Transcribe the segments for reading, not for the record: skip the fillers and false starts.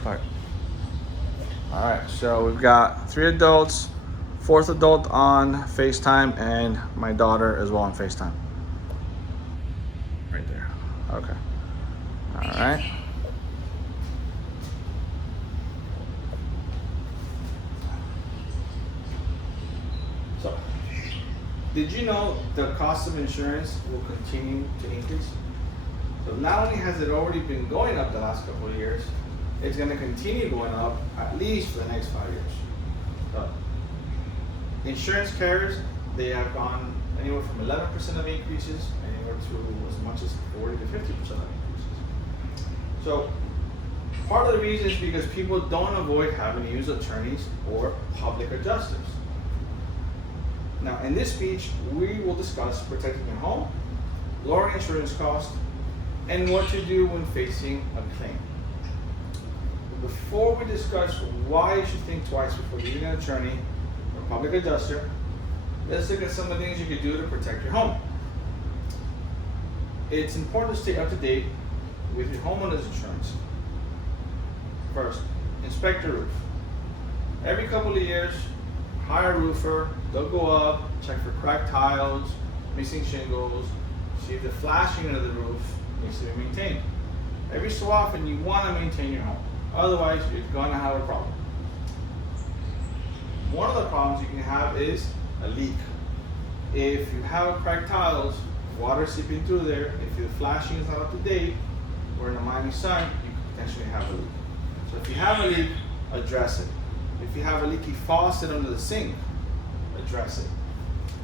Start. All right, so we've got 3 adults, 4th adult on FaceTime, and my daughter as well on FaceTime. Right there. Okay. All right. So, did you know the cost of insurance will continue to increase? So not only has it already been going up the last couple of years, it's going to continue going up at least for the next 5 years. So, insurance carriers, they have gone anywhere from 11% of increases, anywhere to as much as 40 to 50% of increases. So part of the reason is because people don't avoid having to use attorneys or public adjusters. Now, in this speech, we will discuss protecting your home, lowering insurance costs, and what to do when facing a claim. Before we discuss why you should think twice before using an attorney or public adjuster, let's look at some of the things you can do to protect your home. It's important to stay up to date with your homeowner's insurance. First, inspect your roof. Every couple of years, hire a roofer. They'll go up, check for cracked tiles, missing shingles, see if the flashing of the roof needs to be maintained. Every so often, you want to maintain your home. Otherwise, you're going to have a problem. One of the problems you can have is a leak. If you have cracked tiles, water seeping through there, if the flashing is not up to date, or in the Miami sun, you could potentially have a leak. So if you have a leak, address it. If you have a leaky faucet under the sink, address it.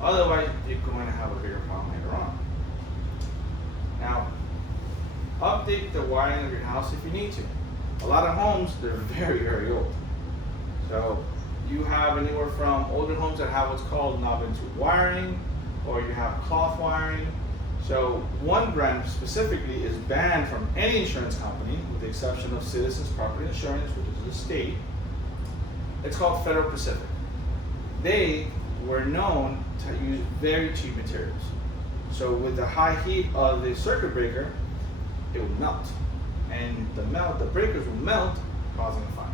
Otherwise, you're going to have a bigger problem later on. Now, update the wiring of your house if you need to. A lot of homes, they're very, very old. So you have anywhere from older homes that have what's called knob-and-tube wiring, or you have cloth wiring. So one brand specifically is banned from any insurance company, with the exception of Citizens Property Insurance, which is a state. It's called Federal Pacific. They were known to use very cheap materials. So with the high heat of the circuit breaker, it would melt. And the breakers will melt, causing a fire.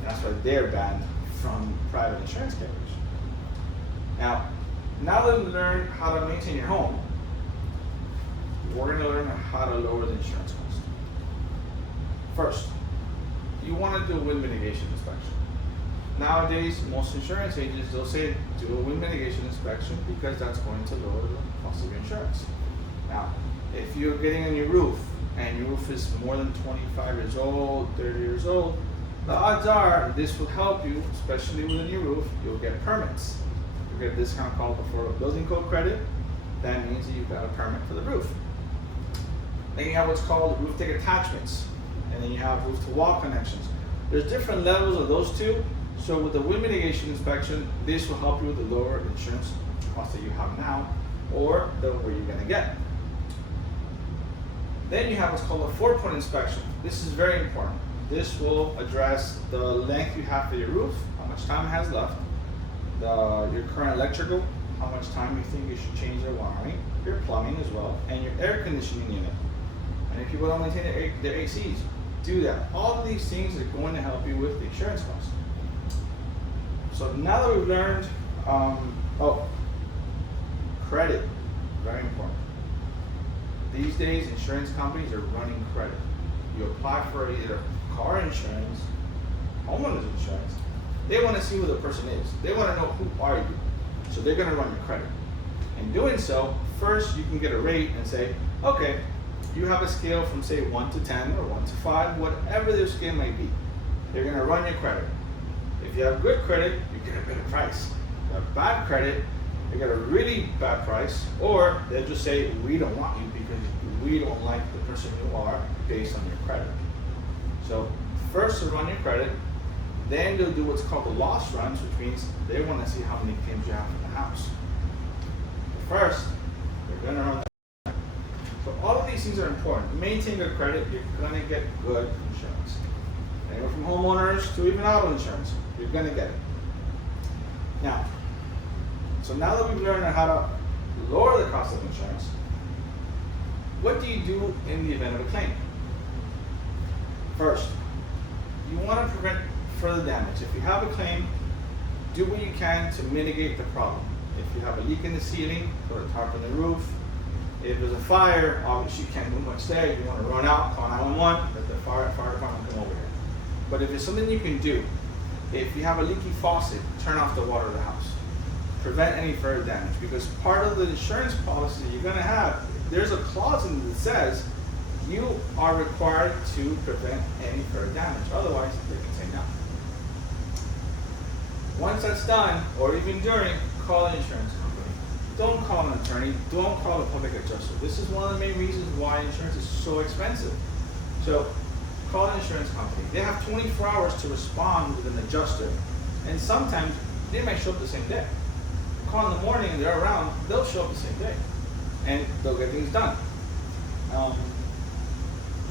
And that's why they're banned from private insurance carriers. Now that we've learned how to maintain your home, we're going to learn how to lower the insurance cost. First, you want to do a wind mitigation inspection. Nowadays, most insurance agents, they'll say do a wind mitigation inspection because that's going to lower the cost of your insurance. Now, if you're getting a new roof and your roof is more than 25 years old, 30 years old, the odds are this will help you, especially with a new roof. You'll get permits. You'll get a discount called the building code credit. That means that you've got a permit for the roof. Then you have what's called roof deck attachments, and then you have roof to wall connections. There's different levels of those two. So with the wind mitigation inspection, this will help you with the lower insurance cost that you have now, or the where you're going to get. Then you have what's called a 4-point inspection. This is very important. This will address the length you have for your roof, how much time it has left, your current electrical, how much time you think you should change their wiring, your plumbing as well, and your air conditioning unit. And if people don't maintain their ACs, do that. All of these things are going to help you with the insurance cost. So now that we've learned, credit, very important. These days, insurance companies are running credit. You apply for either car insurance, homeowner's insurance. They want to see who the person is. They want to know who are you. So they're going to run your credit. In doing so, first you can get a rate and say, okay, you have a scale from say 1 to 10 or 1 to 5, whatever their scale may be. They're going to run your credit. If you have good credit, you get a better price. If you have bad credit, you get a really bad price, or they'll just say, we don't want you because we don't like the person you are based on your credit. So first they'll run your credit, then they'll do what's called the loss runs, which means they want to see how many claims you have in the house. But first, they're going to run that. So all of these things are important. Maintain good credit, you're going to get good insurance. Anywhere from homeowners to even auto insurance, you're going to get it. Now that we've learned how to lower the cost of insurance, what do you do in the event of a claim? First, you want to prevent further damage. If you have a claim, do what you can to mitigate the problem. If you have a leak in the ceiling, put a tarp on the roof. If there's a fire, obviously you can't move much there. You want to run out, call 911, let the fire department come over here. But if it's something you can do, if you have a leaky faucet, turn off the water of the house. Prevent any further damage, because part of the insurance policy you're going to have, there's a clause in it that says you are required to prevent any further damage. Otherwise, they can say no. Once that's done, or even during, call an insurance company. Don't call an attorney. Don't call a public adjuster. This is one of the main reasons why insurance is so expensive. So call an insurance company. They have 24 hours to respond with an adjuster, and sometimes they might show up the same day. Call in the morning and they're around, they'll show up the same day, and they'll get things done.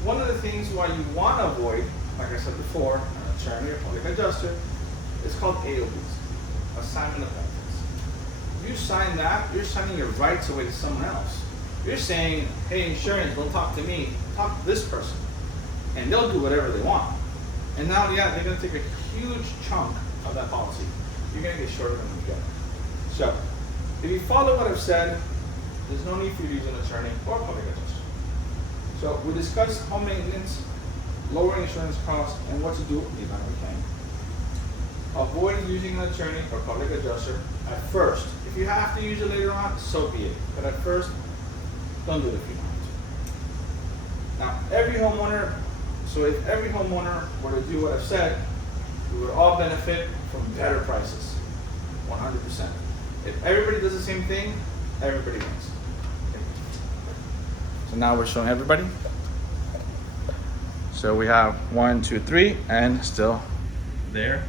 One of the things why you want to avoid, like I said before, an attorney or public adjuster, is called AOBs, assignment of benefits. If you sign that, you're signing your rights away to someone else. You're saying, hey, insurance, don't talk to me, talk to this person. And they'll do whatever they want. And not only that, they're going to take a huge chunk of that policy. You're going to get shorter than you get. So, if you follow what I've said, there's no need for you to use an attorney or a public adjuster. So, we discussed home maintenance, lowering insurance costs, and what to do if you can. Avoid using an attorney or public adjuster at first. If you have to use it later on, so be it. But at first, don't do it if you don't. Now, if every homeowner were to do what I've said, we would all benefit from better prices, 100%. If everybody does the same thing, everybody wins. So now we're showing everybody. So we have 1, 2, 3, and still there.